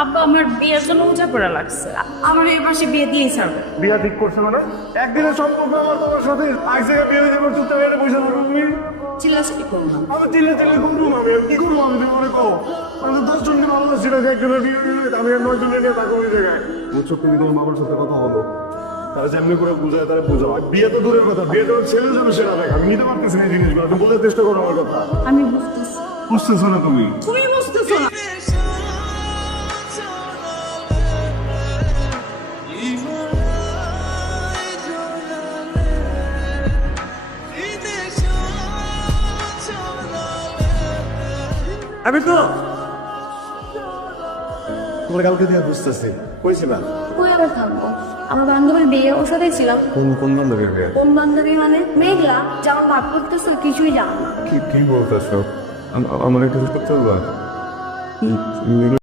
আব্বা আমার বিয়ের জন্য উঁচা পড়া লাগছে। আমার এই পাশে বিয়ে দিয়েই ছাড়বে। বিয়া ঠিক করছে মানে একদিনের সম্পর্ক আমার তোমার সাথে এক জায়গায় বিয়ে দিয়ে চুপচাপ এটা পয়সা দেবো তুমি চিল্লাচিল্লি করবো না। আমি চিল্লে করবো আমি কি করবো আমি তোমার কো আমি তো 10 জনকে ভালোবাসি না একজনের বিয়ে দিয়ে আমি আর 9 জনের নিয়ে থাকবো ওই জায়গায় বুঝছো তুমি তোমার মামার সাথে কথা হলো তারা যেমনি করে বুঝায় তারা বোঝাও বিয়ে তো দূরের কথা বিয়ে তো ছেলের জন্য সেরা দেখা আমি নিতে পারতেছি না এই জিনিসগুলো তুমি বলার চেষ্টা করো আমার কথা আমি বুঝতেছি, বুঝতেছো না তুমি তুমি বুঝতেছো না। আমি তো তোমার কালকে দিয়ে বুঝতেছি কইছিলা কই আবার থাকবো? আমার বান্ধবীর বিয়ে, ওর সাথেই ছিলাম। কোন বান্ধবীর বিয়ে কোন বান্ধবী মানে? মেঘলা, যেমন ভাব করতেছো কিছুই জানো না। কি বলতেছো আমার একটু করতে